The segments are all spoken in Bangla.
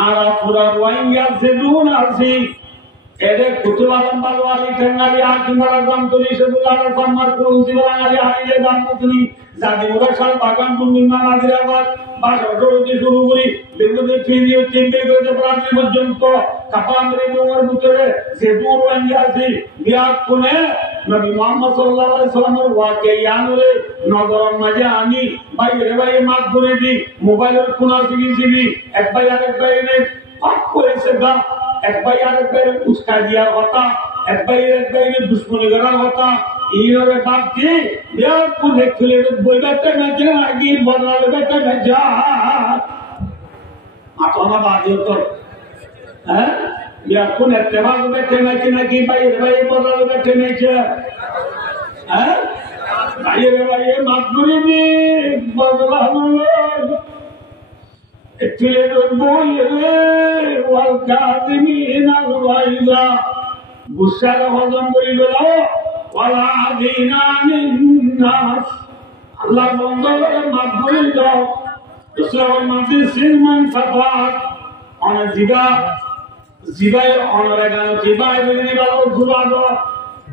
ara pura rohingya sedun asi ede kutubalam balwali tengari akimara zamtuli sedulara samar kurunsi balangari harile damputuni jadi murashal bagan bundinna nazirabad বাসটি শুরু করি বিরোধী ফিরিয়ে চিন্তা করতে প্রাণী পর্যন্ত কাপামরে নোর ভিতরে যে দূর হয়ে আছে বিরাট কোণে নবী মুহাম্মদ সাল্লাল্লাহু আলাইহি সাল্লামের ওয়াকিয়ানুরে নজর মাঝে আনি বাইরে বাইরে মাত ধরে দি মোবাইলের কোণা দিবি এক ভাই আরেক ভাই এনে পাক করেছে গা এক ভাই আরেক ভাই উস্কা দিয়া কথা এক ভাই আরেক ভাই দুশ্মনী করার কথা এইভাবে বাদ দিয়ে বিরাট কোণে খুলে বইবারটা ম্যাচে আগে বদলালে বেটা ম্যাচা আপনারা বাদে তো হ্যাঁ বিরাট কোণে তেমন বেটে ম্যাচে নাকি বাইরে বাইরে বদলালে বেটে ম্যাচে হ্যাঁ বাইরে বাইরে মাত করে দি বদলালো এটিলে বইলে ওয়াল কাদিমিনা ওয়াইদা গুসার হজম করে গেল ওয়ালা দিনানিন্নাস আল্লাহ বন্ধরে মাফ করে দাও দুসরা মাফি সিলমান ফাতাত অনে জিবাই অনরে গান জিবাই বিনি বালো জুবাদো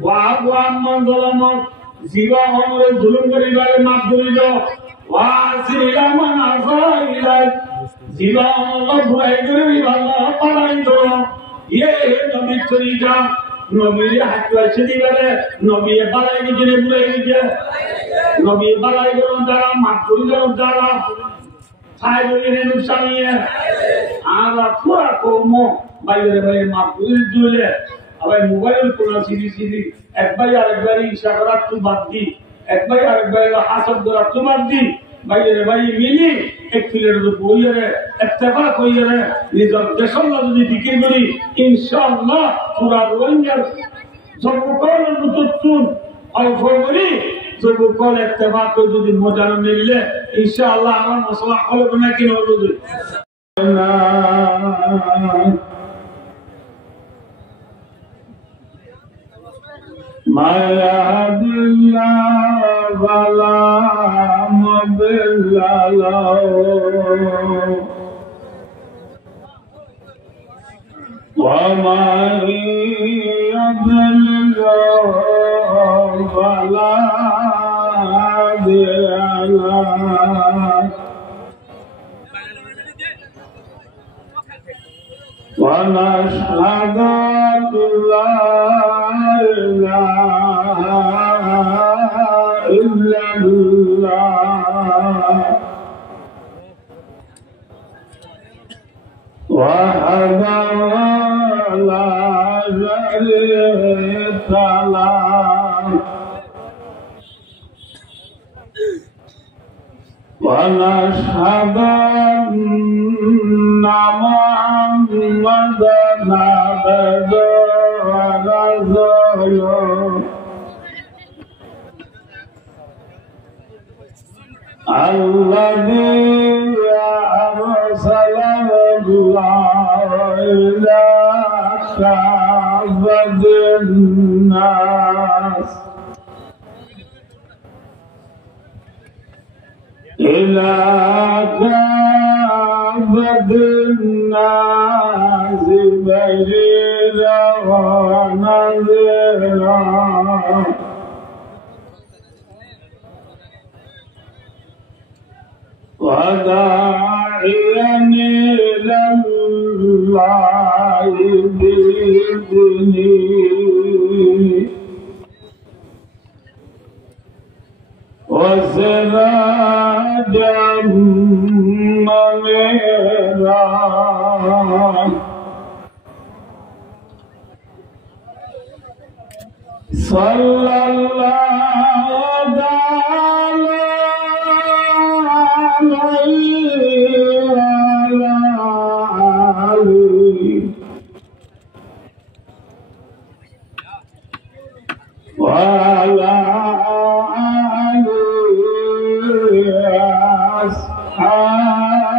ওয়া মন্দলম জিবা অনরে জুলুম করে বারে মাফ করে দাও ওয়া সিলামান আসাইলাই জিবা অনরে বুড়াই করে বালো পালাই দাও ইয়ে নবী তরিকা নবীর হাত আছে দিবারে নবী বালাই নিজে বুলাই নিজে নবী বালাই গরম দ্বারা মাতুরি গরম দ্বারা ছাই গরিনে নুসানিয়ে আর পুরা কর্ম বাইরে বাইরে মাতুরি দিলে আবার মোবাইল কোন সিডি একবার আরেকবার ইশা করা তো বাদ দি একবার আরেকবার হাসব করা তো বাদ দি বাইরে বাইরে মিলি এক ফিলের বইরে ইত্তেফাক হইরে নিজের দেশের যদি জিকির করি ইনশাআল্লাহ পুরা রোহিঙ্গার জবকলের মুতুন অল্প করি জবকল ইত্তেফাক যদি মজার মিললে ইনশাআল্লাহ আমার মশলা হবে না কি হবে মায়াদিল্লাহ ওয়ালা মুদিল্লাহ وما يضلل ولا هادي له ونشهد أن لا إله إلا الله وحده لا شريك له ونشهد أن محمدا عبده ورسوله الذي أرسله الله إلى كافة الناس إلى كافة الناس بشيرا ونذيرا وداعيا إلى الله بإذنه وسراجا منيرا صلى الله عليه وعلى آله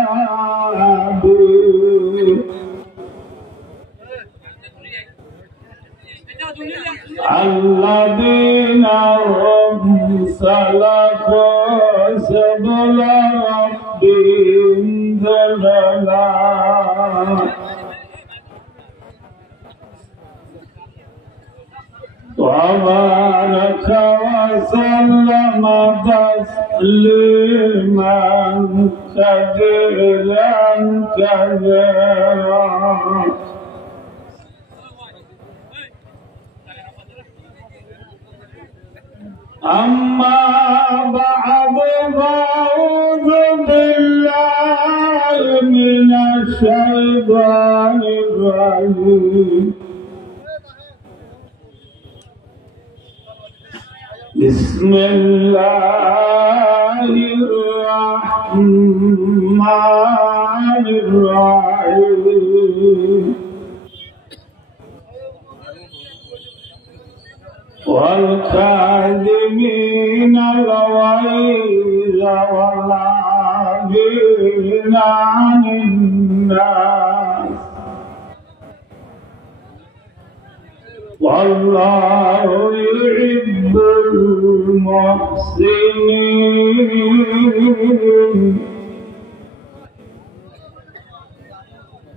وأصحابه الذين هم سلكوا سبل ربهم ذللا وبارك وسلم تسليما كثيرا كثيرا أما بعد فأعوذ بالله من الشيطان الرجيم بسم الله الرحمن الرحيم والكاظمين الغيظ والعافين عن الناس والله يحب المحسنين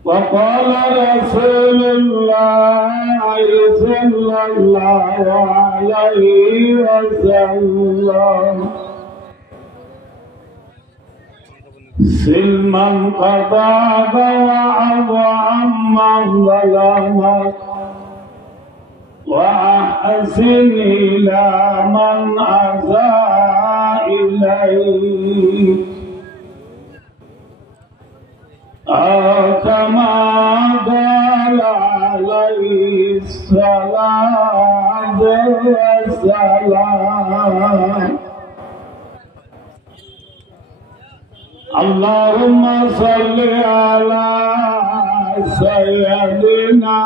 وقال رسول الله صلى الله عليه وسلم سلما قضاك وعظم ظلمك وأحسن إلى من أساء إليك كما قال عليه الصلاة والسلام اللهم صل على سيدنا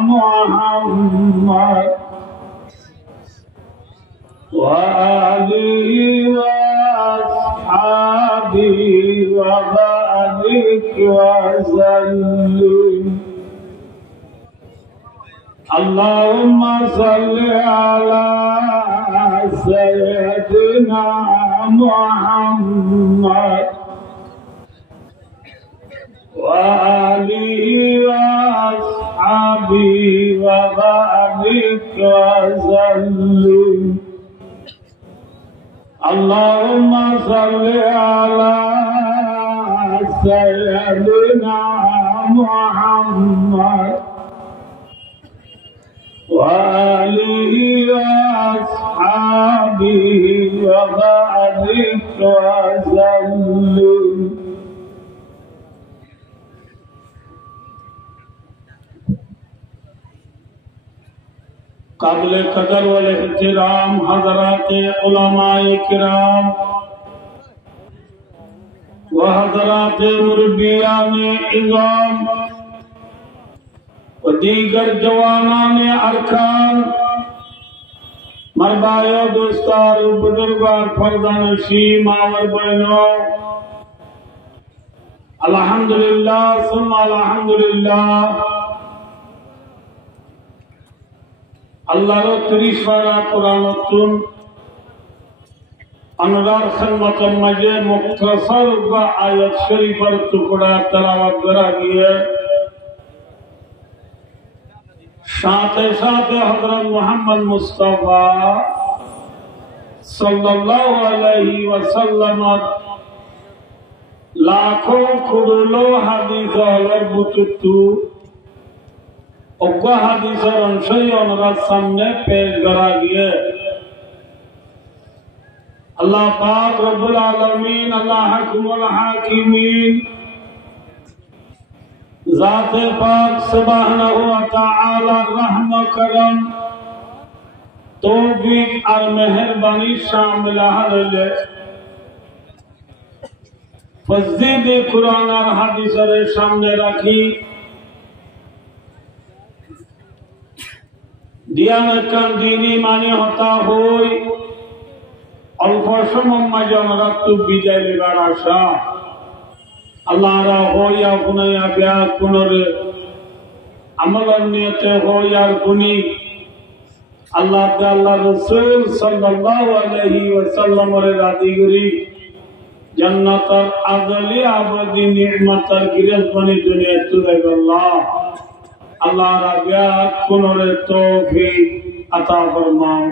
محمد وآله وأصحابه وبارك وسلم اللهم صل على سيدنا محمد وآله وأصحابه وبارك وسلم اللهم صل على سيدنا محمد وآله وأصحابه وبارك وسلم काबिल कदर वाले एहतराम हज़रात उलमाए किराम व हज़रात मुरब्बियाने इज़ाम व दीगर जवानाने अरकान मर्दाए दोस्तार बुजुर्गार फर्दानशी मावर बहनों अल्हम्दुलिल्लाह सुम्मा अल्हम्दुलिल्लाह আল্লাহর 30 পারা কোরআনুল আনওয়ার খিদমতের মাঝে মুখতাসার বা আয়াত শরীফের টুকরা তেলাওয়াত করা গিয়ে সাথে সাথে হযরত মুহাম্মদ মুস্তাফা সাল্লাল্লাহু আলাইহি ওয়াসাল্লাম লাখো কুরুলো হাদিস হলো বুতুতু অজ্ঞা হাদিসের অংশই ওনার সামনে পেশ করা গিয়ে আল্লাহ পাক রব্বুল আলামিন আল্লাহ হাকিমুল হাকিমিন জাতে পাক সুবহানাহু ওয়া তাআলা রহমত করম তৌফিক আর মেহেরবানি শামিল হলে ফজিদ কুরআন আর হাদিসের সামনে রাখি দিয়ানকান দিনী মানে হতা হই অল্প সময় মাঝে আমরা তো বিদায় লেবার আশা আল্লাহরা হই আপনায়া ব্যাগ পুনরে আমলের নিয়তে হই আর গুনি আল্লাহ আল্লাহ রাসূল সাল্লাল্লাহু আলাইহি ওয়াসাল্লামের রাদিগরি जन्नतर अज़ली आबदी नि'मतर गिरफ़्तानी दुनिया तुले अल्लाह अल्लाह राबिया कुनोरे तौफीक अता फरमाओ।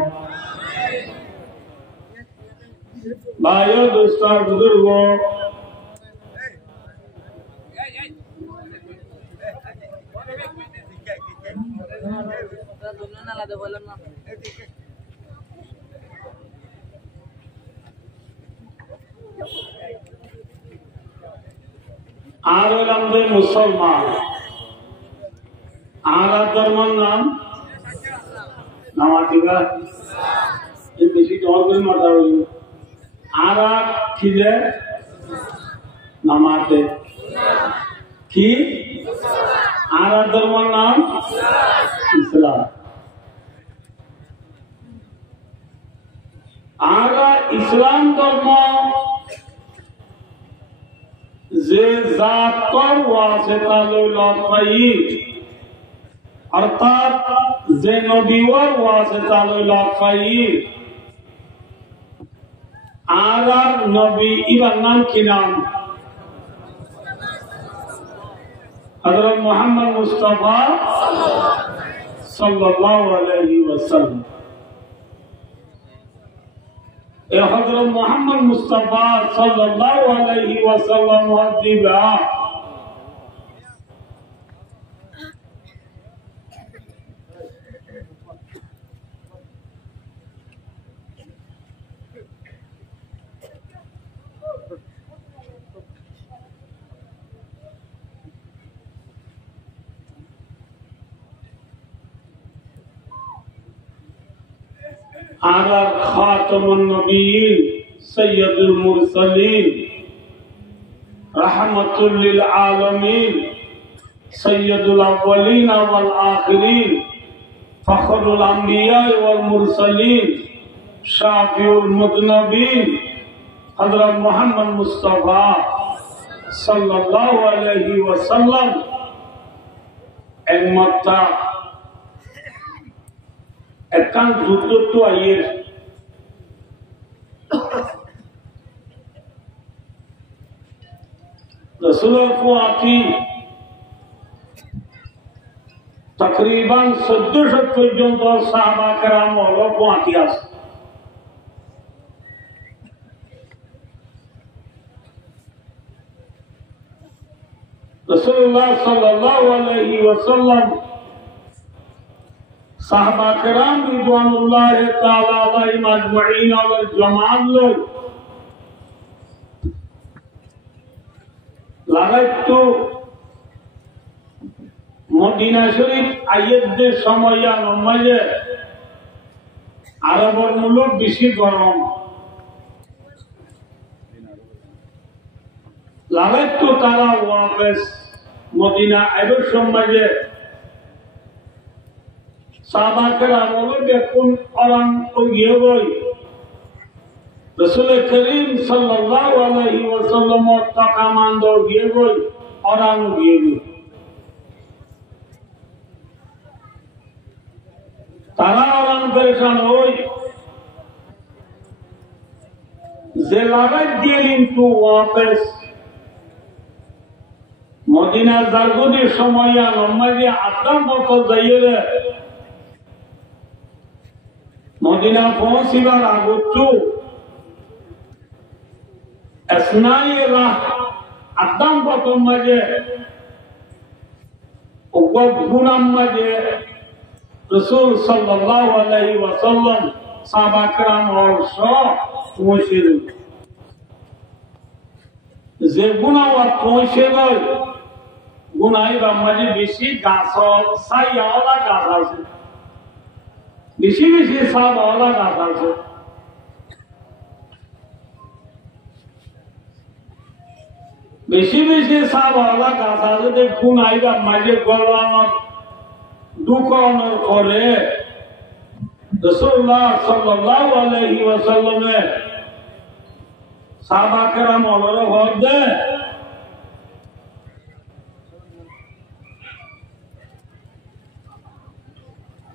भाइयों दोस्तों बुजुर्गों आरलमदे मुसलमान आरा धर्मन नाम नामातिका ये बेसी और कोई मरता होगी आरा किले नामाते की आरा धर्मन नाम इस्लाम आरा इस्लाम धर्म जे जातर वासिता लैला फाई अर्थात जे नबीवर वासिता लैला फाई आरार नबी इबार नाम की नाम हज़रत मोहम्मद मुस्तफा सल्लल्लाहु अलैहि वसल्लम हज़रत मोहम्मद मुस्तफा सल्लल्लाहु अलैहि वसल्लम हदीबा आला खातमुन नबीयीन सय्यदुल मुरसलीन रहमतुल लिल आलमीन सय्यदुल अव्वलीन वल आखिरीन फखरुल अंबिया वल मुरसलीन शाफिउल मुज़नबीन हज़रत मोहम्मद मुस्तफा सल्लल्लाहु अलैहि वसल्लम एक मत्ता एकान जुद्ध तो आइए रसूलुल्लाह को आती तकरीबन 1400 पर्यंत साहबा कराम हलो को आती आस रसूलुल्लाह सल्लल्लाहु अलैहि वसल्लम साहबा कराम रिज़वानुल्लाह ताला अलैहिम अजमईन और जमात लोग लागाइतो मदीना शरीफ आयेदे समय नमाजे आरबर मुलुक बेशी गरम लागाइतो तारा वापस मदीना आइबर समय साहबा कराम बोलो देखुन orang ये बोल रसूल करीम सल्लल्लाहु अलैहि वसल्लम तकामांदो ये बोल orang ये बोल तारा orang परेशान होई ज़ेलावत दिलिन तू वापस मदीना ज़ारगुदी समया नमाज़े आत्म बको जाइए मदीना पहुंचीबार आगोचु असनाये राह आदम प्रथम मजे उगुनाम मजे रसूल सल्लल्लाहु अलैहि वसल्लम साहबा कराम और सो पहुंचे जे गुना वा पहुंचे गए गुनाई बा मजे बेशी गाछो सायाला गाछा से बेशी बेशी साहब वाला गाथा से बेशी बेशी साहब वाला गाथा से देखुन आइगा माजे गलानो दुकानों करे रसूलुल्लाह सल्लल्लाहु अलैहि वसल्लम ने साहबा कराम वालों को दे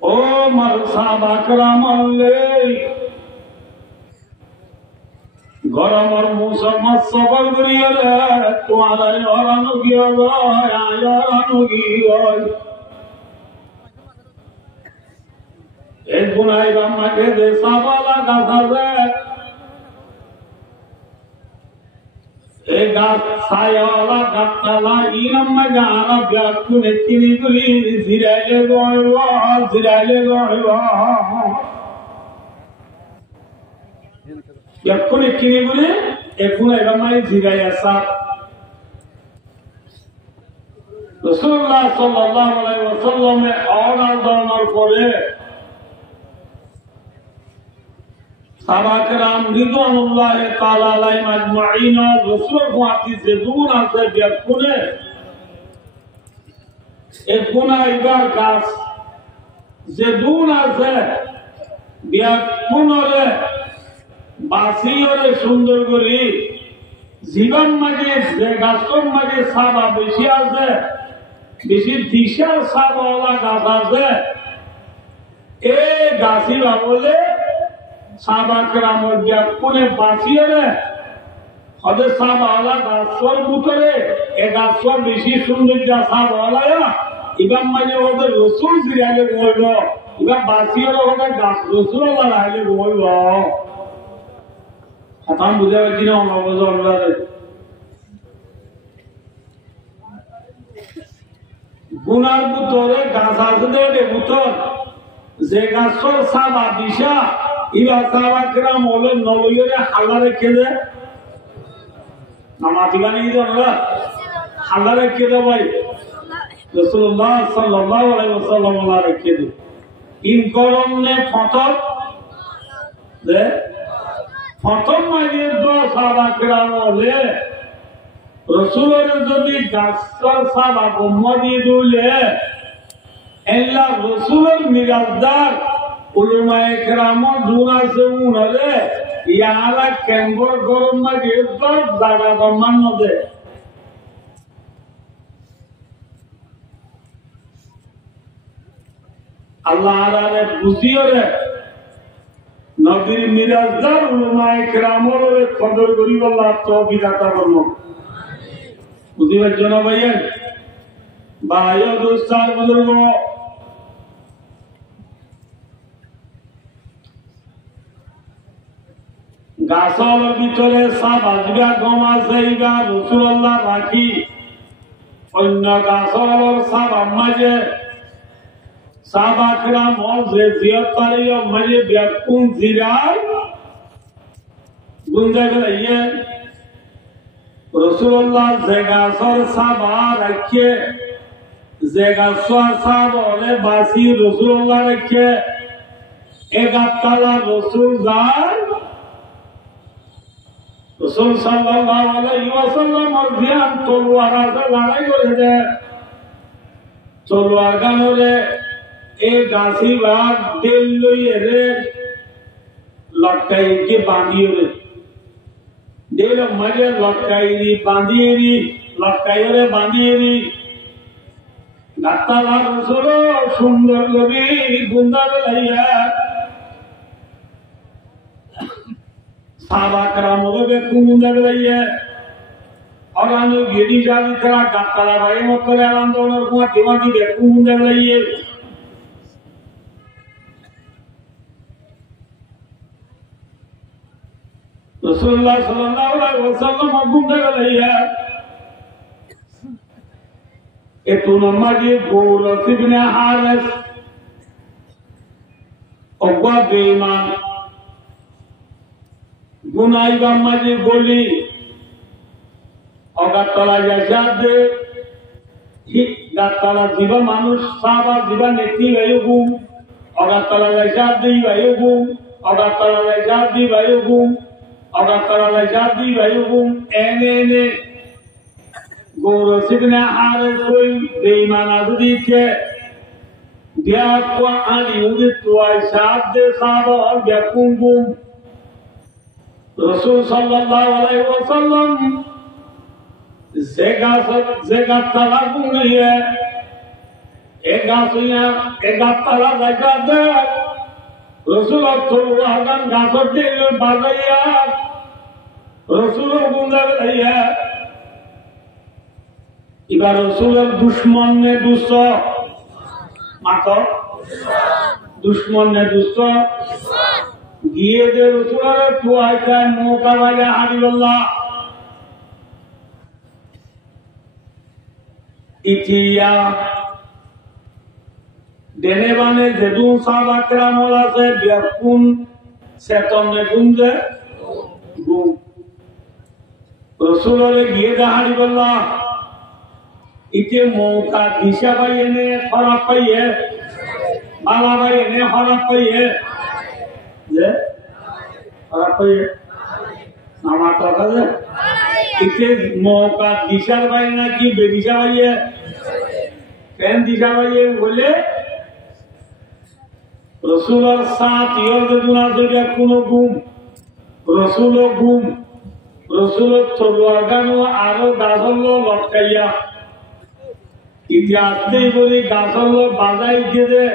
ओ मर साहबा कराम ले घर আমার মুসলমান সফর করিয়ে রে তোমার হরানো কি হরানো কি হয় এক গুনাই আমাকে দে সাবালা গাছা एक सायाला गत्ताला इनम्मा जाना ब्याकु नेत्तिनी गुली जिराले गोयवा ब्याकु नेत्तिनी गुली एकuna egamai ziraya sa Rasulullah sallallahu alaihi wasallam e order donar pore সাহাবাকরাম রিদওয়ানুল্লাহ তাআলা আলাইহিম আজমাইন রাসূল ফাতি যে দূর আছে বিয়াকুনে এক গুনাহগার গাছ যে দূর আছে বিয়াকুনরে বাসিয়রে সুন্দর করি জীবন মাঝে যে গাছর মাঝে সাবা বেশি আছে বেশি দিশার সাবাওয়ালা গাছ আছে এই গাছিরা বলে সাহাবাকরাম বিয়াকুনে বাসিয়রে হদে সাবাওয়ালা গাছর ভিতরে এই গাছর বেশি সৌন্দর্য সাবাওয়ালা ইবাম মানে ওদের রসুল জিরালে বলল ইবাম বাসিয়রে ওদের গাছ রসুল লাগাইলে বলল খতম বুঝা পাচ্ছি না অনবজরে গুনার ভিতরে গাছ আছে দে ভিতর যে গাছর সাবা দিশা ইবা সাহাবাকরাম হলো নলইরে হালা রেখে দে নামাজ বানি দিরা হালা রেখে দে ভাই রাসূলুল্লাহ সাল্লাল্লাহু আলাইহি ওয়াসাল্লাম হালা রেখে দে ইন করনে ফতর দে ফতর মানে দো সাহাবাকরাম হলে রাসূলের যদি গাছর সাবা গম্মা দিয়ে দিলে এল্লা রাসূলের মিরাজদার উলমায়ে কেরাম দুনা সে উনরে ইয়ালা কেঙ্গর গরম মাঝে দর জায়গা দমান নদে আল্লাহ আলারে বুঝিয়রে নবীর মিরাজদার উলমায়ে কেরামরে কদর করিব আল্লাহ তৌফিক আতা করব বুঝিবার জন্য ভাইয়ের ভাই ও দোস্তার বুজুর্গ গাছর ভিতরে সাপ আসবা গম আছে ইবা রাসূলুল্লাহ রাখি অন্য গাছর সাপ মাঝে সাহাবাকরাম যে জিয়াতারিয় মাঝে ব্যাকুন জিরায় গুঞ্জা গেলে রাসূলুল্লাহ যে গাছর সাপ রাখে যে গাছর সাপ হলে বাসি রাসূলুল্লাহ রাখে এগাতালা রাসূল যায় রাসূল সাল্লাল্লাহু আলাইহি ওয়াসাল্লাম আর ধ্যান তলোয়ার আছে লড়াই করে দে তলোয়ার গানরে এই গাছি বাগ দেল লইয়ে রে লটকাই কে বাঁধিয়ে রে দেল মাঝে লটকাই দি বাঁধিয়ে দি লটকাই রে বাঁধিয়ে দি গাতালা রাসূল সুন্দর করে গুন্দা লাইয়া साहबाकराम हो गए कुमुंदा गलैया और हम लोग गेडी जावी करा गाताला भाई मत करे आंदोलन और कुआ दिमागी बे कुमुंदा गलैया रसूलुल्लाह सल्लल्लाहु अलैहि वसल्लम कुमुंदा गलैया ए तो नमाजी बोरस इब्ने हारिस अब्वा बेईमान गुनाई बाम्माजी बोली अगातला जादे गातला जीवा मानुष साबा जीवा नेती वायुगुम अगातला जादे वायुगुम अगातला जादे वायुगुम अगातला जादे वायुगुम एने गोरस इब्ने हारिस कोई बेईमान आदमी के बिया को आनी उदित वाई सादे साबा और ब्याकुंगुम रसूल सल्लल्लाहु अलैहि वसल्लम जेगा तला गुंगी है एगा तला लगा दे रसूल तोलवागन गासर दे बाजैया রসুল গুন্দা বেলাইয়া এবার রসুলের দুশ্মন নে দুষ্ট মাতো দুশ্মন নে দুষ্ট গিয়ে যে রসুলের টুয়াইটায় মৌকা বাইরে হাবিবুল্লাহ ইতিয়া দেনে বানে যেদুন সাহাবাকরা মল আছে ব্যাকুন সেতন নে গুঞ্জে গুম রসুলরে গিয়ে দা হাবিবুল্লাহ ইতে মৌকা দিশা পাইয়ে নে খারাপ পাইয়ে বালা পাইয়ে নে খারাপ পাইয়ে যে খারাপ পাইয়ে আমার কথা যে ইতে মৌকা দিশার পাই নাকি বেদিশা পাইয়ে কেন দিশা পাইয়ে বলে রসুলের সাথ ইয়র দুনা জড়িয়া কোনো গুম রসুলও গুম রসুলের তলোয়ার গানো আরো গাছল লটকাইয়া ইতিহাস নেই বলে গাছল বাজাই দিয়ে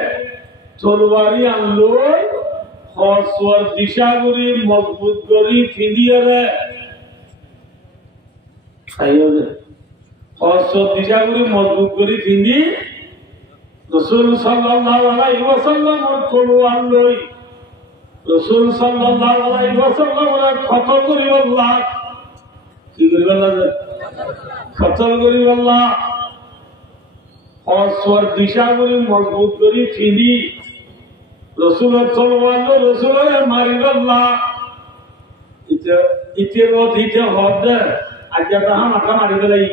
তলোয়ারি আনলো হসওয়ার দিশা করি মজবুত করি ফিরিয়ে রে হসওয়ার দিশা করি মজবুত করি ফিরি রসুল সাল্লাল্লাহু আলাইহি ওয়াসাল্লামের তলোয়ার লই রসুল সাল্লাল্লাহু আলাইহি ওয়াসাল্লামের কতল করি আল্লাহ কি করি আল্লাহ কতল করি আল্লাহ হসওয়ার দিশা করি মজবুত করি ফিরি রসুলের তলোয়ার লো রসুলের মারি আল্লাহ ইতে রোদ ইতে হদ আজ তাহা মাথা মারি গেলাই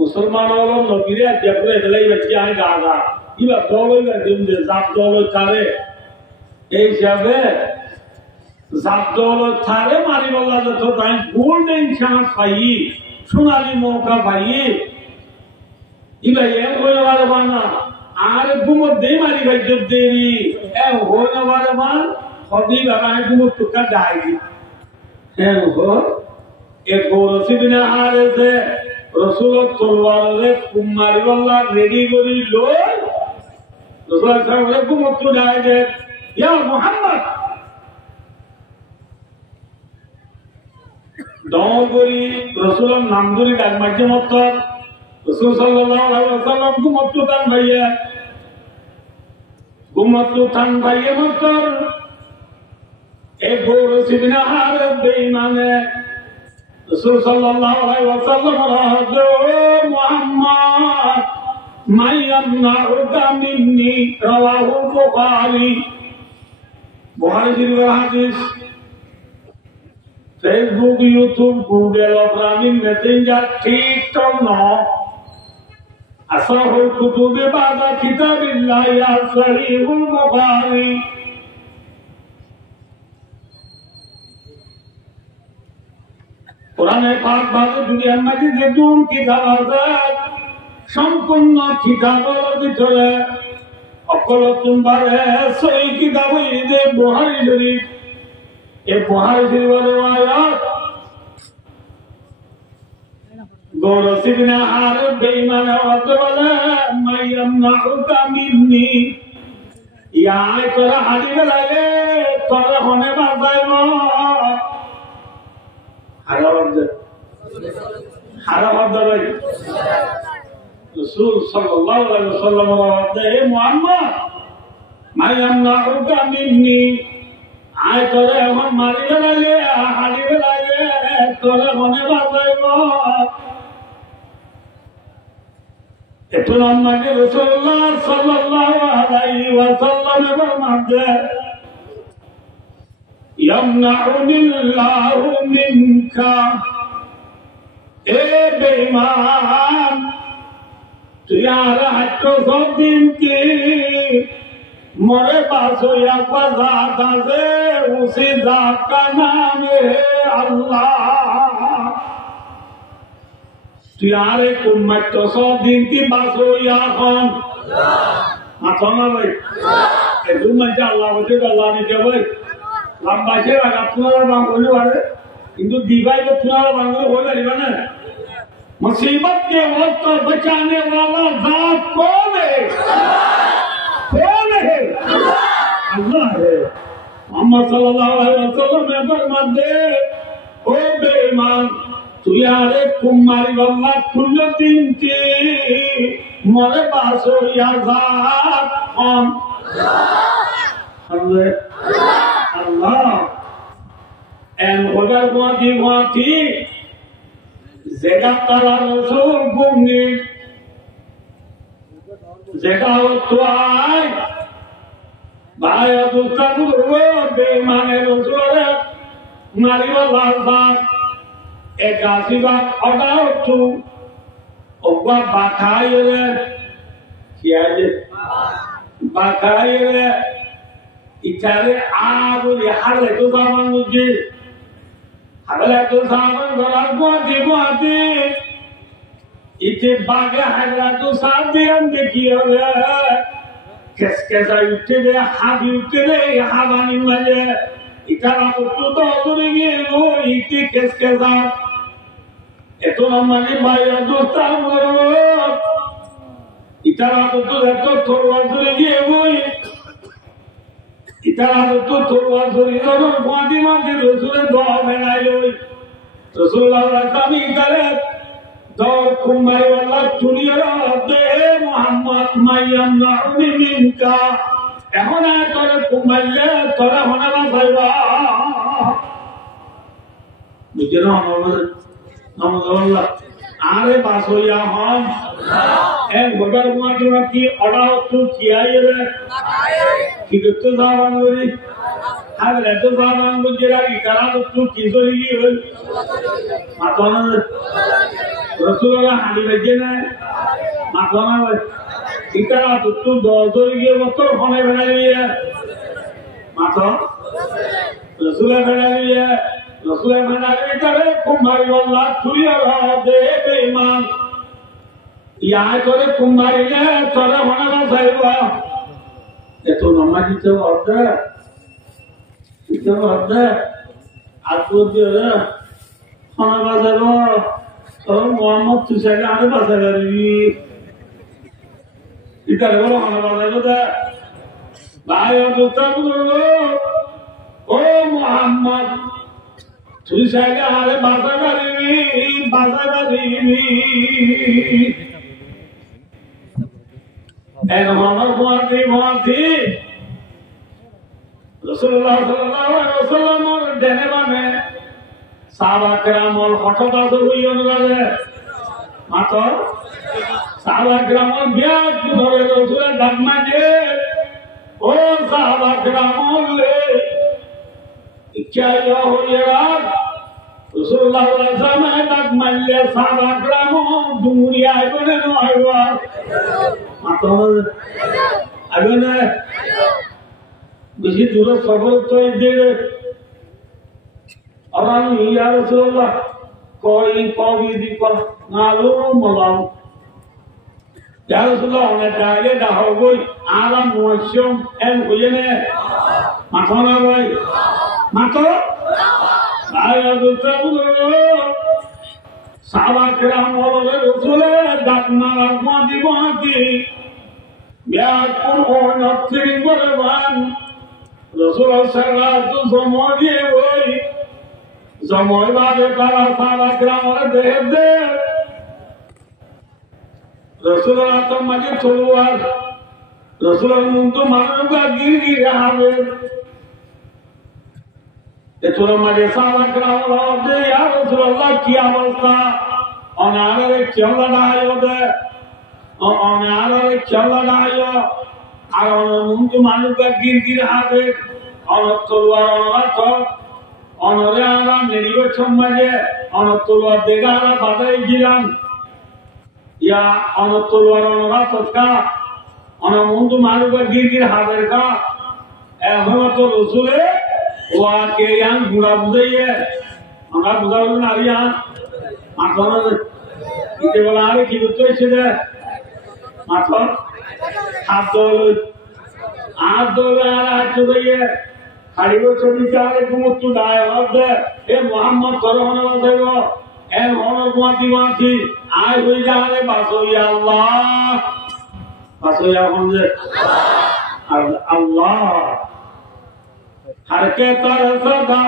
মুসলমান হলো নবীরে দেখলে গেলাই ব্যক্তি আমি গাগা কিবা দলই দিন যে জাত দল তারে এই হিসাবে জাত দল তারে মারি বলা যেত তাই গোল্ডেন চান্স পাই সোনালি মৌকা পাই ইবা এ হয়ে বারে বানা আর গুমত দেই মারি ভাই জব দেরি এ হয়ে বারে মান হদি বাবা গুমত টুকা ডাইদি হ্যাঁ হো এ গৌরসি বিনা হারেছে রসুল তলোয়ারে কুমারি বল্লা রেডি করি লই রসুল সাহেব গুমত ডাই দে ইয়া মুহাম্মদ দম করি রসুলের নাম ধরি ডাক মাঝে মত রসুল সাল্লাল্লাহু আলাইহি ওয়াসাল্লাম গুমত টান ভাইয়া গুমত টান ভাইয়া মত এ গৌরসি বিনা হারে বেঈমানে রসুল সাল্লাল্লাহু আলাইহি ওয়াসাল্লাম রাহদো মুহাম্মদ মাইয়ামনাউকা মিন্নি রাওয়াহু বুখারী বুখারী শরীফের হাদিস Facebook YouTube Google offline Messenger TikTok ন আসাহুল কুতুবে বাদা কিতাবিল্লাহ ইয়া সহিহুল বুখারী কোরআনে পাক বাদে দুনিয়ার মাঝে যে দুন কিতাব আছে সম্পূর্ণ কিতাবের ভিতরে অকলতুন বারে সই কিতাব যে বুখারী শরীফ এই বুখারী শরীফের আয়াত গৌরসি বিনা আর বেঈমান হতে বলে মাইয়ামনাউকা মিন্নি ইয়া তোরা হারিয়ে লাগে তোরা হনে বাজাইব রসুল সাল্লাল্লাহু আলাইহি ওয়াসাল্লাম হে মুহাম্মদ মাইয়ামনাউকা মিন্নি আয় তোরে এখন মারিবে লাগে হারিবে লাগে তোরে মনে বাজাইব একটু নাম মানে রাসূলুল্লাহ সাল্লাল্লাহু আলাইহি ওয়াসাল্লামের মধ্যে ইয়ামনাউনিল্লাহু মিনকা এ বেঈমান তুই আর হাঁটো সব দিন কি मरे पास या जात है उसी जात का नाम है अल्लाह तुयारे उम्मत तो 100 दिन की बात हो या कौन माथोना भाई ए दुम्मा जा अल्लाह वजह अल्लाह ने के भाई लंबा से लगा तुम्हारा बांग होने वाले इंदु दीवाई को तुम्हारा बांग हो जाएगा ना मुसीबत के वक्त बचाने वाला जात कौन है? कौन है? अल्लाह है। মোহাম্মদ সাল্লাল্লাহু আলাইহি ওয়াসাল্লাম ফরমাতে ও বেঈমান তুই আরে কুমারি আল্লাহ কুল্ল দিনকে মরে বাসো ইয়াজাত অন আল্লাহ আল্লাহ এন ওদার ওয়াতি যেটা তারা রসুল গুমনি যেটা তো আয় ভাই দুস্তাদু বেঈমানের রসুলের মারিবা লালবাগ একাশিবাগ অডাও তু ওবা বাখাইলে কি আছে বাখাইলে ইচারে আগুলি হারলে তো সামান বুঝি হারলে তো সামান ধরার গুয়াতি ইতে বাগে হারলে তো সাপ দিয়ে দেখি হলে কেসকেসা উঠে দে হাবি উঠে দে হাবানি মাঝে ইতারা তো দৌড়ে গিয়ে ইতি কেসকেসা এত মানে বাইরে দোস্তা ইতারা তো এত তরোয়ার ধরে গিয়ে বই ইতারা তো তরোয়ার ধরে ধরুন মাঝে মাঝে রসুলের দোয়া বেড়াইল রসুল্লাহ আমি ইতারে দৌড় কুমারি আল্লাহ চুরিয়ে দে মোহাম্মদ মাইয়াম নাউনি মিনকা এখন তোরে কুমাইলে তোরা হনে না ভাইবা বুঝে না নমস্কার আরে বাস হইয়া হন এক গোটার মাটি মাটি অড়াও তু কিয়াইলে কি করতে যাওয়ান করি আর এত যাওয়ান করছে রাখি তারা তু কি চলে গিয়ে মাথা রসুল্লাহ হাঁড়ি বেঁচে নেয় মাথা না ইতারা তু দরে গিয়ে বছর ফোনে বেড়াইয়ে মাথা রসুলের বেড়াইয়ে রসুলের বেড়াইয়ে তারে কুমারী আল্লাহ চুরিয়ে দে বেঈমান ইয়া করে কুমারিলে তোরে মনে না চাইবা এত নমাজি তো অর্ধে আত্ম দিয়ে খানা বাজাবো তোর মোহাম্মদ তুষাকে আরে বাঁচা পারবি ইতারে বলো খানা বাজাবো দে ভাই ও মোহাম্মদ তুষাকে আরে বাঁচা পারবি en honor muati Rasulullah sallallahu alaihi wasallam or denebane sahaba kiramol hotobado hoyon lage mato sahaba kiramol biat dhore Rasul dhamma je o sahaba kiramol le ikya yo hoyera Rasulullah sallallahu alaihi wasallam dhamma le sahaba kiramol duniya bone no aywa আগে না বেশি দূরে সফর তো দিয়ে আর আমি ইয়া রাসূলুল্লাহ কই কবি দিব মালুম মালাম ইয়া রাসূলুল্লাহ অনেক আগে দাও গই আরাম ওয়াসম এন কইনে মাথা না ভাই মাথা আয়া দুতাবুল সাহাবা کرام বলে রাসূলের ডাকনা মাদি বিয়াকুর নফসিন বরবান রাসূল সাল্লাল্লাহু সময়ে ওই সময় বাদে তারা সাহাবা کرام দে রাসূলের আত্মাকে চলুয়ার রাসূলের মুন্তো মানবা গিরগিরে হবে তোরা মাঝে সাহাবা کرام বলে ইয়া রাসূলুল্লাহ কি অবস্থা অনারে চলা নাইও দে অনারে চলা নাইও আর মুন্তো মানবা গিরগিরে হবে অনতলওয়ার অনাত অনরে আরা নেরিও সম্মাজে অনতলওয়ার দেগারা বাদাই দিলাম ইয়া অনতলওয়ার অনাত কা অন মুন্তো মানবা গিরগিরে হবে কা এখন তো রাসূলে ওয়াকে ইয়ান গুড়া বুঝাইয়ে আমরা বুঝাবো না রিয়া মাথা ইতে বলা আরে কি করতে হয়েছে রে মাথা হাত দোলে আর হাত দোলে হাড়িব ছবি চালে কুমুত্তু দায় হবে এ মোহাম্মদ করহনা বাজাইব এ হনর মাতি আয় হই যারে বাসইয়া আল্লাহ বাসইয়া হন যে আল্লাহ हर के तर सदा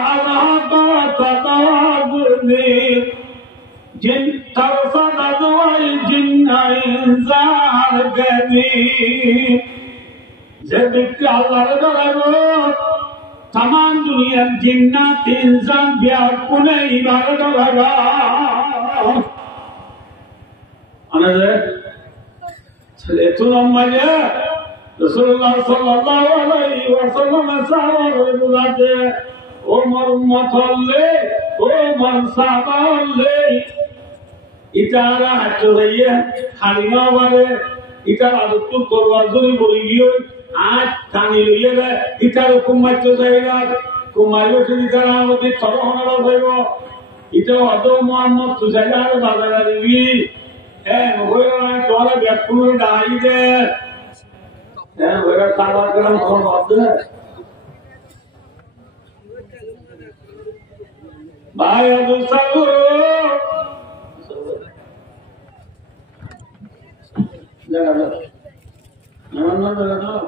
जिन तर सदा दुआई जिन्ना इंसान गदी जे बिक्र अल्लाह दरबार तमाम दुनिया जिन्नात इंसान व्याकुल इबादत लगा अनदे चले तो नमाज़ रसूलुल्लाह सल्लल्लाहु अलैहि वसल्लम साहब बुलाते ओमर उम्मतल्ले ओमर साहबल्ले इतारा हटोइए खालिना वाले इतारा दुतु करवाजुरी बोलियो आज कानी लइए रे इतारा कुमार तो जाएगा कुमारियों से इतारा होती थोड़ा होना लगेगा इतारा अदो मोहम्मद तुझाया रे बाजार रीवी होए ना तोरा व्याकुल डाई दे वेरा सावा करम कौन बात है भाई अबू सालू लगा लो नमन लगा दो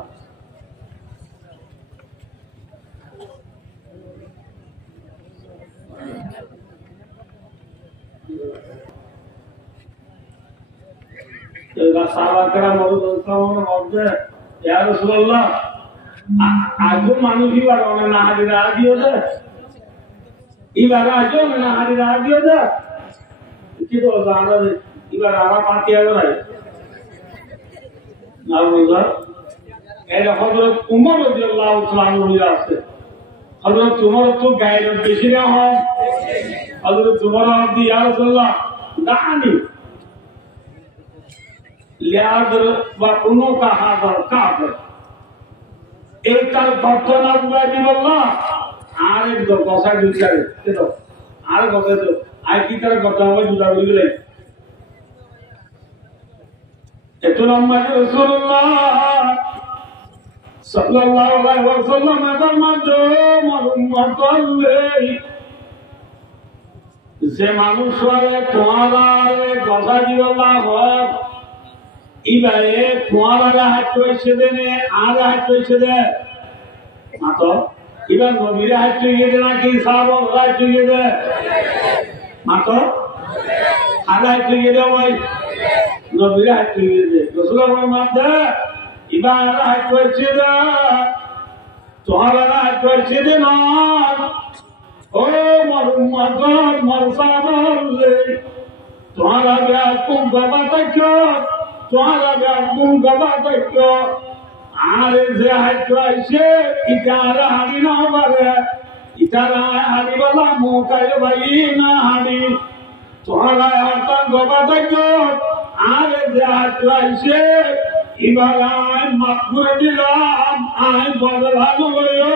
तेरा सावा करम और दोस्तों ने बोलते या रसूलुल्लाह आगो मानुषी बारो ना हारी राजी होता इबारा आजो ना हारी राजी होता कि तो जाना है इबारा आरा पाती है ना ना बोला ऐसा हज़रत उमर रज़ियल्लाहु ताला अन्हु यासे हज़रत उमर तो गायब पेशी ना हो हज़रत उमर आदि या रसूलुल्लाह दानी लियादर व उन्हों का हादर काफिर एक कल बर्तन हुआ जी बोला आरे दो कौसा दूसरे के दो आरे कौसे दो आई की तरह बर्तन हुआ जुड़ा हुई ले इतना मज़े रसूलुल्लाह सल्लल्लाहु अलैहि वसल्लम में फरमाते मरुम्मतल्ले जे मानुष्य तुम्हारा कौसा जी बोला हो इबारे कुआरा हाथ वैसे देने आरा हाथ वैसे दे मातो इबार नबीरा हाथ चुइए देना कि साहब हाथ चुइए दे मातो आरा हाथ चुइए दे भाई नबीरा हाथ चुइए दे रसूल फरमाते दे इबार हाथ वैसे दे तुम्हारा हाथ वैसे दे ना ओ मरुम्मत मरसाबल्ले तुम्हारा ब्याह तुम बाबा तक तुम्हारा व्याकुल गवा तक आरे जे हटवाइसे इतारा हाड़ी ना बारे इतारा हाड़ी वाला मौका है भाई ना हाड़ी तुम्हारा हाथा गवा तक आरे जे हटवाइसे इबारा मकबूल दिलाम आए बदलानो गयो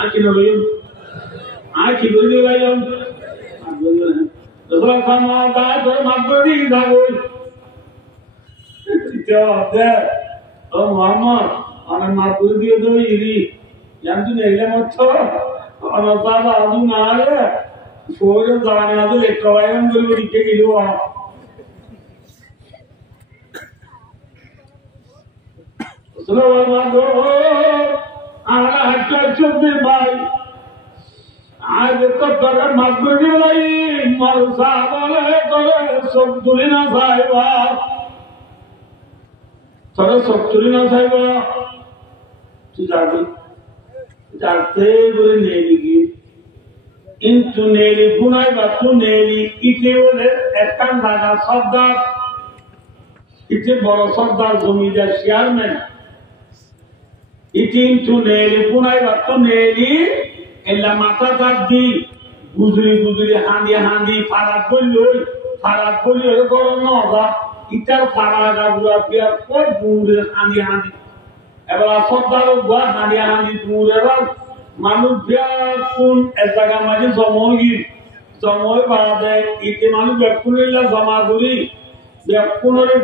आखिर लोग आखिर लोग रसूल फरमाता है तो मकबूली दागोई क्या होता है ओ मोहम्मद अने मकबूली दो इरी यंतु नेले मत तो अने साबा आदू नारे फोरे जाने आदू एक कवायम गुरु दिखे गिलो आ रसूल फरमाता आला हट्टा चुप्पी भाई आज तो करे मकबूली लाई मरसा बोले करे सब दुनिया साहिबा करे सब दुनिया साहिबा तू जाते बोले नेली की इन तू नेली बुनाई बात तू नेली इते बोले एकन दादा सरदार इते बड़ो सरदार जमींदार शेयरमैन इते इन तू नेली बुनाई बात तू नेली एला माता दादी गुजरी गुजरी हांदी हांदी फाराक बोलो रे करो ना होगा इतर फाराक आगुआ पिया कोई गुजरी हांदी हांदी एबार सरदार गुआ हांदी हांदी गुजरे रा मानु पिया कौन ऐसा का मजे जमोई बादे इते मानु बेकुनेला जमागुरी बेकुनरे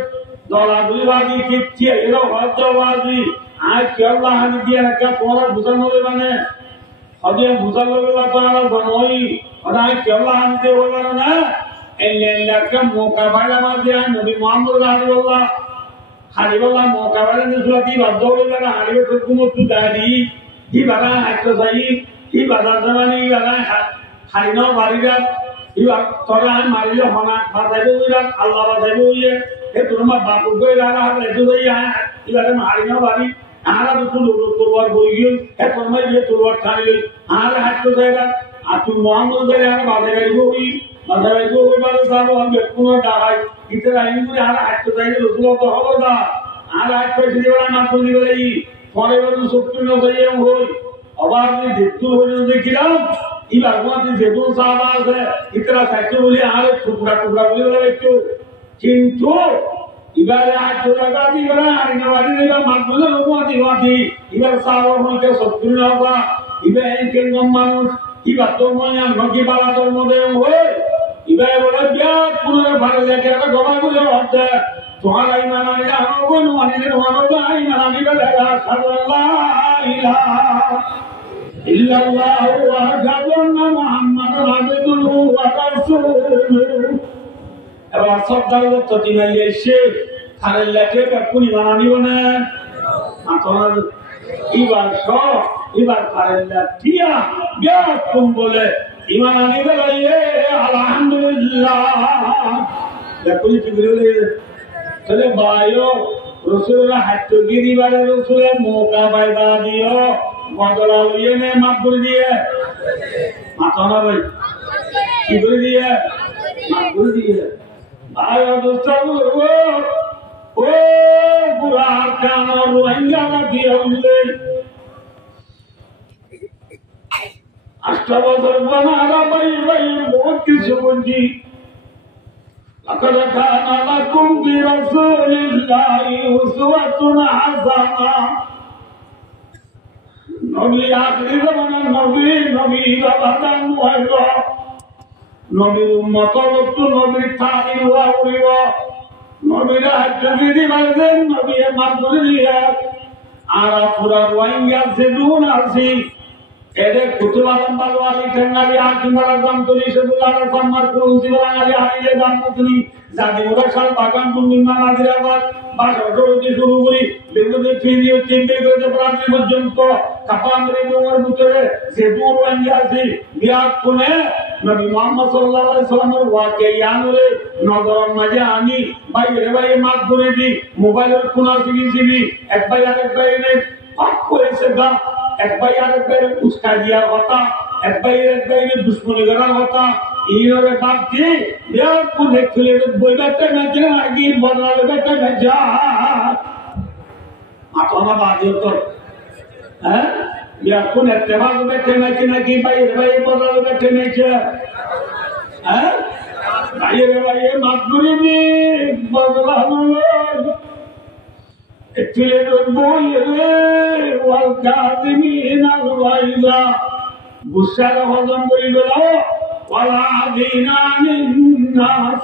दलागुरी बादी किच्ची एरो हत्या बादी आज केरला हांदी दिया रखा तुम्हारा बुझानो ले बने अदे बुझा लोगे तो आना बनोई और आज केवल हमसे बोला ना एल्ले लक्ष्य मौका भाड़ा मार दिया नबी मोहम्मद रसूलुल्लाह হারিবলা মোকাবেলা নিসুলাতি বাদ্দৌলরা হারিবে তুকুমতু দাদি ই বারা একসাই ই বাজার জামানি বারা হারিনো বাড়িরা ইবা তোরা মারিলে হনা বাজাইবো ইরা আল্লাহ বাজাইবো ইয়ে এ তোমার বাপু কই রাগা হাতে দুইয়া ইবারে হারিনো বাড়ি আরা তো তোরবার বই গিয়ে এ তোমার যে তোরবার খালি আর হাতটো জায়গা আর তুই মোহাম্মদ করে আর বাজাইবো ই বাজাইবো ওই বারে সারো আমি কোন ডাকাই ইতরা ইনগুলি আর হাতটো জায়গা রসুল তো হলো না আর হাতটো দিবেলা না তো দিবেলা ই পরে বড় সত্যি না যাইয়ে হই আবার যদি দেখতে হইলো দেখিলাম ইবার মধ্যে যেহেতু সাহাবা আছে ইতরা সাইকেল বলি আর টুকরা টুকরা বলি বলে একটু কিন্তু ইবারে আজ জায়গা দিবেলা আর নবাড়ি দিবেলা মাধ্যমে লোকমাতি মাতি ইবার সাহাবা হইতে সত্যি না বা ইবে এই কেন মানুষ ইবার তো মনে নকি বালা তোর মধ্যে হই ইবারে বলে বিয়া পুরো ভালো লাগে একটা গবা করে হচ্ছে তোমার ইমান আনি আনগন মানিলে তোমার ইমান আনি বলে সাল্লাল্লাহু ইলাহা ইল্লাল্লাহু ওয়া আশহাদু আন্না মুহাম্মাদান আবদুহু ওয়া রাসূলুহু এবার সব দাঁড়াতে তো দিনাই এসে খানের লেখে কোন ইমান আনিও না তোমার এবার খানের লেখিয়া বিয়া কোন বলে ইমান আনি বলে আলহামদুলিল্লাহ দেখুন কি বলে তাহলে ভাইও রসুলের হাত গিরি বারে রসুলের মৌকা পাইবা দিও বদলা লইয়ে নে মাপ করে দিয়ে মাথা না ভাই কি করে দিয়ে মাপ করে দিয়ে ভাই অবস্থা ও পুরা কান রোহিঙ্গা না দিয়ে উঠলে 8 বছর বানারা ভাই বহুত কিছু বলছি لقد كان لكم في رسول الله أسوة حسنة নবী আখরি জামানার নবী বাবাদান হইল নবীর উম্মত লোক নবীর তালিম হওয়া করিব নবীর হাজরি দিবেন নবী মাগুরি দিয়া আর পুরা রোহিঙ্গা যে দুন আছে এর কুতুবাম বালওয়ালি ঠেঙ্গালি আকিমারা জামতলি সেগুলার সম্মার কুরুসি বাঙালি হারিয়ে জামতলি জাদি ওরা সারা বাগান নির্মাণ আদিরাবাদ বাসরটি শুরু করি বিগত ফিরিয়ে চিন্তা করে প্রান্তি পর্যন্ত কাপামের মোর ভিতরে যে দূর রোহিঙ্গা আছে বিরাট কোণে নবী মুহাম্মদ সাল্লাল্লাহু আলাইহি সাল্লামের ওয়াকিয়ানুরে নজর মাঝে আনি বাইরে মাত করে দি মোবাইলের কোনা সিবি এক ভাই আরেক ভাইরে পাক করেছে গা এক ভাই আরেক ভাইরে উস্কা দিয়ার কথা এক ভাইরে দুশ্মনী করার কথা এইভাবে বাদ দিয়ে বিরাট কোণে খুলে বইবারটা মেজে আগে বদলালে বেটা মেজা আতনা বাদে তো হ্যাঁ বিরাট কোণ এত্তেবাজ বেটে মেজে নাকি বাইরে বদলালে বেটে মেজে হ্যাঁ বাইরে মাতগুরি দি বদলালো একচুয়ালি বইলে ওয়াল কাযিমিনা গায়যা গুসার হজম করে গেল ওয়ালা দিনানিন্নাস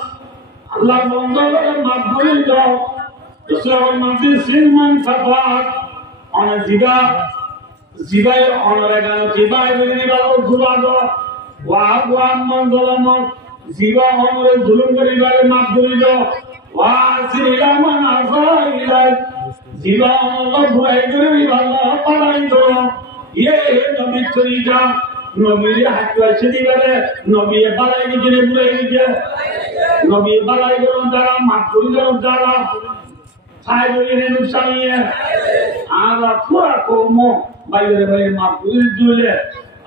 আল্লাহ বন্ধরে মাফ করে দাও ইসলামের মধ্যে সিলমান সাফাত অনেক জিবাই অনরেগানো জিবাই বিনি বালো জুবাদো ওয়া মন্দলম জিবা অনরে জুলুম করে বারে মাফ করে দাও ওয়া সিলা মান আসাইলাই জিবা অনরে বুরাই করে বালো পালাই দাও ये नबी तरीका नबी हाथ से दिबारे नबी बालाई निजे बुलाई निजे नबी बालाई गरम द्वारा मातुरी गरम द्वारा ছাই বলিনে নুসানিয়ে আর পুরা কর্ম বাইরে মাতুরি দিলে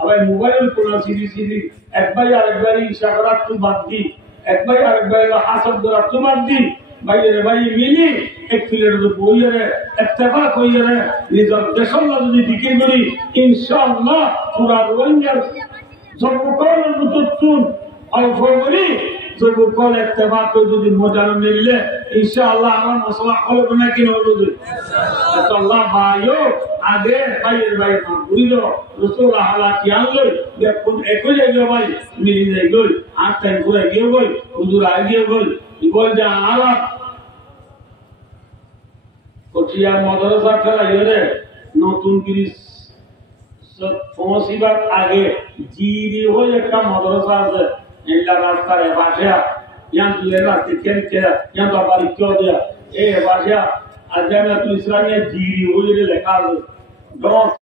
আবার মোবাইল কোন সিডি একবার আরেকবার ইশারা তো বাদ দি একবার আরেকবার হাসব দ্বারা তো বাদ দি বাইরে মিলি এক ফিলের বইরে ইত্তেফাক হইরে নিজের দেশের যদি জিকির করি ইনশাআল্লাহ পুরা রোহিঙ্গার জবকল মুতুতুন অল্প করি জবকল ইত্তেফাক যদি মজার মিললে ইনশাআল্লাহ আমার মশলা হবে না কি হলো ইনশাআল্লাহ আল্লাহ ভাইও আগে বাইরে বুঝলো রাসূলুল্লাহ কি আনলো দেখুন একই জায়গায় ভাই মিলি যাই গই আর টাইম ঘুরে গিয়ে গই হুজুর আগে গই বল যা আলা কোটিয়া মাদ্রাসা ফেলাইরে নতুন ব্রিজ পৌঁছিবার আগে জিরি হয়ে একটা মাদ্রাসা আছে এলা রাস্তার পাশে ইয়ান তুলে রাস্তা কেন ইয়ান তো বাড়ি কেউ দেয়া এই পাশে আর জামিয়াতুল ইসলামিয়া জিরি ওই লেখা আছে